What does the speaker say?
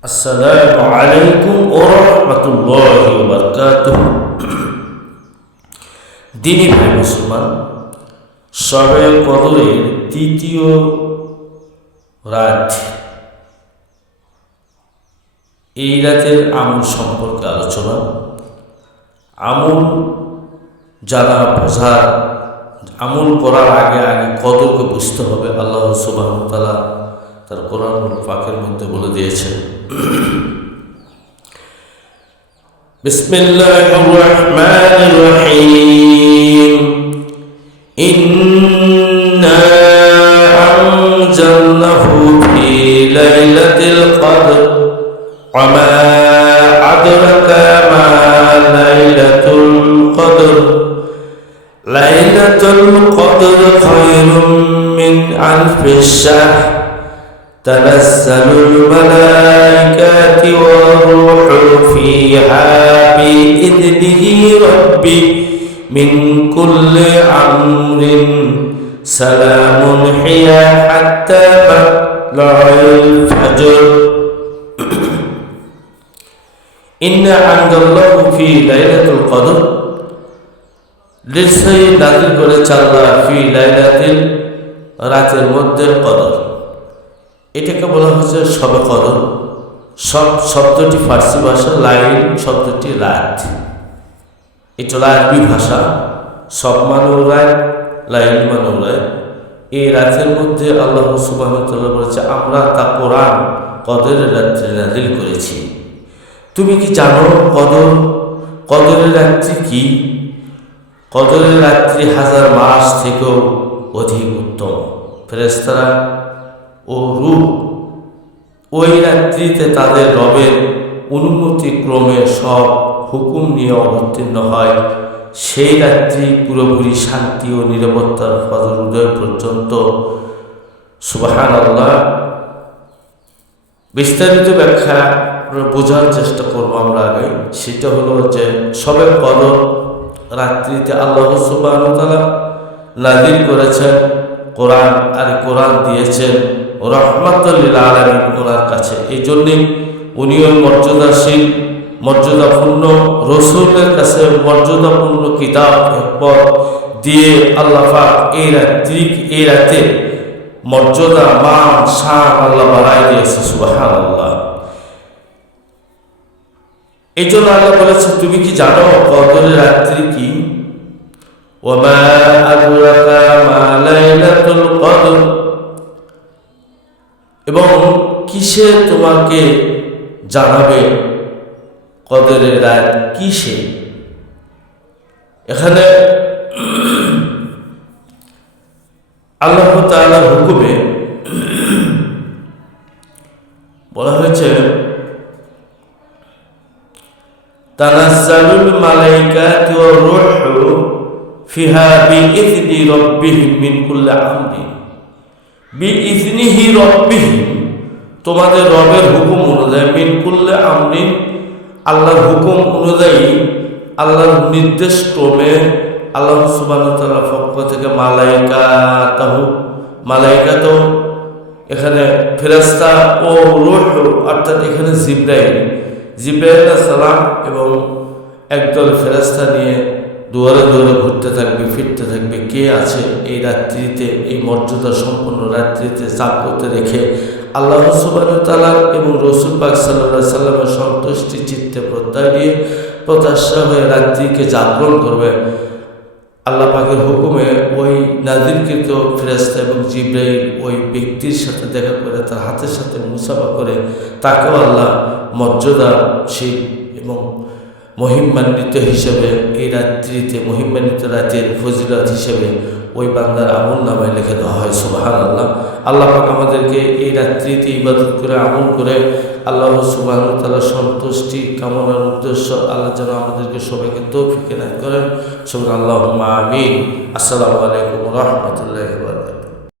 السلام عليكم ورحمة الله وبركاته দিনী ভাই মুসলমান সবে কদরের তৃতীয় রাত এই রাতের আমল সম্পর্কে আলোচনা আমল যারা বোঝার আমল করার আগে আগে কদরকে বুঝতে হবে আল্লাহ সুবাহ তালা তার কোরআন পাকের মধ্যে বলে দিয়েছেন بسم الله الرحمن الرحيم إنا أنزلناه في ليلة القدر وما أدرك ما ليلة القدر ليلة القدر خير من ألف الشهر تنزل الملائكة والروح فيها بإذنه ربي من كل أمر سلام هي حتى مطلع الفجر إنا أنزلناه في ليلة القدر নিশ্চয়ই নাজিল করেছে আল্লাহ ফি লাইলাতিল রাতের মধ্যে কদর এটাকে বলা হচ্ছে সবে কদর সব শব্দটি ফার্সি ভাষা, লাইন শব্দটি রাত। এটা আরবি ভাষা, সব মানব রায় লাইন মানব রায় এই রাতের মধ্যে আল্লাহ সুবাহ বলেছে, আমরা তা কোরআন, কদরের রাত্রে নাজিল করেছি। তুমি কি জানো কদর? কদরের রাত্রি কি? কদরের রাত্রি হাজার মাস থেকেও অধিক উত্তম। ফেরেস্তারা ও রূপ, ওই রাত্রিতে তাদের রবের অনুমতি ক্রমে সব হুকুম নিয়ে অবতীর্ণ হয়। সেই রাত্রি পুরোপুরি শান্তি ও নিরাপত্তার ফজর উদয় পর্যন্ত। সুবাহান আল্লাহ বিস্তারিত ব্যাখ্যা বোঝার চেষ্টা করব আমরা আগে। সেটা হলো যে, সবে কদর রাত্রিতে আল্লাহ সুবাহ নাজির করেছেন, কোরআন আর কোরআন দিয়েছেন। রহমাতুল্লিল আলমিন ওনার কাছে। এই জন্যেই উনিও মর্যাদাশীল, মর্যাদাপূর্ণ, রসুলের কাছে মর্যাদাপূর্ণ কিতাব পর দিয়ে আল্লাহ এই রাত্রি, এই রাতে মর্যাদা, মান, শান আল্লাহ বাড়াই দিয়েছে সুবাহান আল্লাহ এই জন্য আল্লাহ বলেছে, তুমি কি জানো কদরের রাত্রি কি? ওমা আদরাকা মা লাইলাতুল কদর। এবং কিসে তোমাকে জানাবে কদরের রায় কিসে? এখানে আল্লাহ তাআলার হুকুমে বলা হয়েছে, তানাজ্জালুল মালাইকাতু ওয়ার রূহু ফিহা বিইذনি রাব্বিহিম মিন কুল্লি আমরিন। বিইذনিহি রাব্বিহিম তোমাদের রবের হুকুম অনুযায়ী, মিন কুল্লি আমরিন, আল্লাহর হুকুম অনুযায়ী, আল্লাহর নির্দেশ ক্রমে আল্লাহ সুবহানাহু তাআলার পক্ষ থেকে মালাইকা তাহু মালাইকা তো এখানে ফেরেস্তা ও রুহ, অর্থাৎ এখানে জিব্রাইল জিব্রাইল সালাম এবং একদল ফেরাস্তা নিয়ে দুয়ারে দুয়ারে ঘুরতে থাকবে, ফিরতে থাকবে, কে আছে এই রাত্রিতে, এই মর্যাদা সম্পন্ন রাত্রিতে চাপ করতে রেখে আল্লাহ সুবাহতালার এবং রসুল পাক সাল্লা সাল্লামের সন্তুষ্টি, চিত্তে প্রত্যয় দিয়ে প্রত্যাশা হয়ে রাত্রিকে জাগরণ করবে। আল্লাহ পাকের হুকুমে ওই নাজিরকৃত ফেরেস্তা এবং জিব্রাইল ওই ব্যক্তির সাথে দেখা করে তার হাতের সাথে মুসাফা করে, তাকেও আল্লাহ মর্যাদা এবং মহিমান্বিত হিসেবে এই রাত্রিতে, মহিমান্বিত রাতের ফজিলত হিসেবে ওই বান্দার আমল নামায় লিখে দেওয়া হয় সুবাহান আল্লাহ আল্লাহ পাক আমাদেরকে এই রাত্রিতে ইবাদত করে, আমল করে আল্লাহ সুবাহান তালা সন্তুষ্টি, কামনার উদ্দেশ্য আল্লাহ যেন আমাদেরকে সবাইকে তৌফিক এনায়ত করেন। সবাই আল্লাহ আমিন। আসসালামু আলাইকুম রহমতুল্লাহ